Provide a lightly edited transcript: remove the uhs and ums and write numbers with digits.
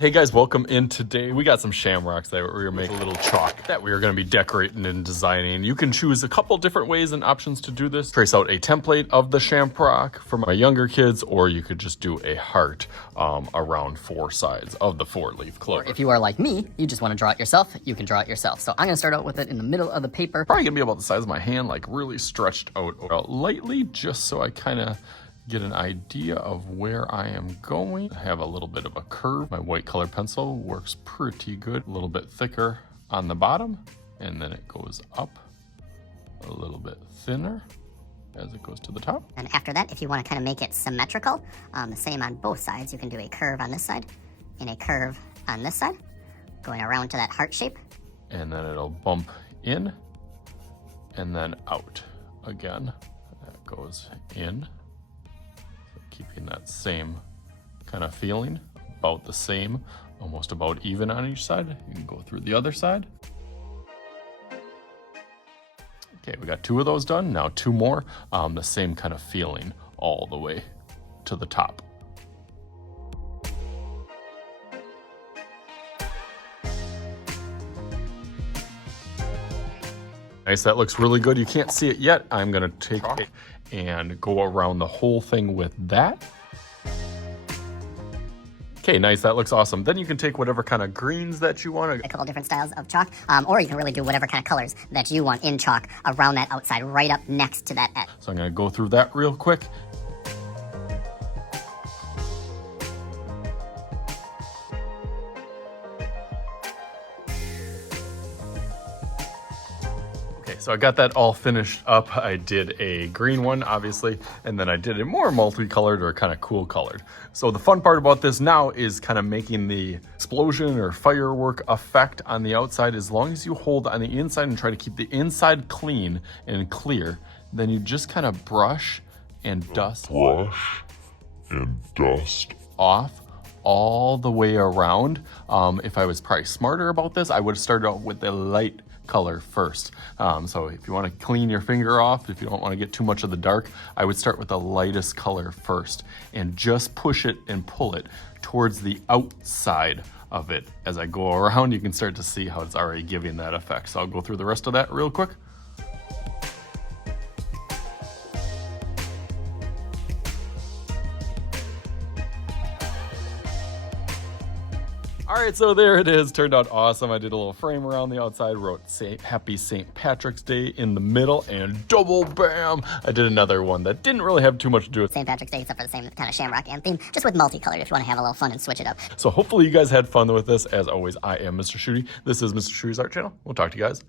Hey guys, welcome in. Today we got some shamrocks that we're gonna make a little chalk that we are gonna be decorating and designing. You can choose a couple different ways and options to do this. Trace out a template of the shamrock for my younger kids, or you could just do a heart around 4 sides of the 4-leaf clover. Or if you are like me, you just want to draw it yourself, you can draw it yourself. So I'm gonna start out with it in the middle of the paper. Probably gonna be about the size of my hand, like really stretched out lightly, just so I kind of get an idea of where I am going. I have a little bit of a curve. My white color pencil works pretty good. A little bit thicker on the bottom, and then it goes up a little bit thinner as it goes to the top. And after that, if you want to kind of make it symmetrical, the same on both sides, you can do a curve on this side and a curve on this side, going around to that heart shape. And then it'll bump in and then out again. That goes in. Keeping that same kind of feeling, about the same, almost about even on each side. You can go through the other side. Okay, we got 2 of those done. Now 2 more, the same kind of feeling all the way to the top. Nice, that looks really good. You can't see it yet. I'm gonna take it and go around the whole thing with that. Okay, nice, that looks awesome. Then you can take whatever kind of greens that you want. A couple different styles of chalk, or you can really do whatever kind of colors that you want in chalk around that outside, right up next to that edge. So I'm gonna go through that real quick. So I got that all finished up. I did a green one, obviously, and then I did a more multicolored or kind of cool colored. So the fun part about this now is kind of making the explosion or firework effect on the outside. As long as you hold on the inside and try to keep the inside clean and clear, then you just kind of brush and dust off all the way around. If I was probably smarter about this, I would have started out with the light color first. So if you want to clean your finger off, if you don't want to get too much of the dark, I would start with the lightest color first and just push it and pull it towards the outside of it. As I go around, you can start to see how it's already giving that effect. So I'll go through the rest of that real quick. All right, so there it is. Turned out awesome. I did a little frame around the outside, wrote Happy St. Patrick's Day in the middle, and double bam! I did another one that didn't really have too much to do with St. Patrick's Day, except for the same kind of shamrock and theme, just with multicolored if you want to have a little fun and switch it up. So hopefully you guys had fun with this. As always, I am Mr. Shooty. This is Mr. Shooty's Art Channel. We'll talk to you guys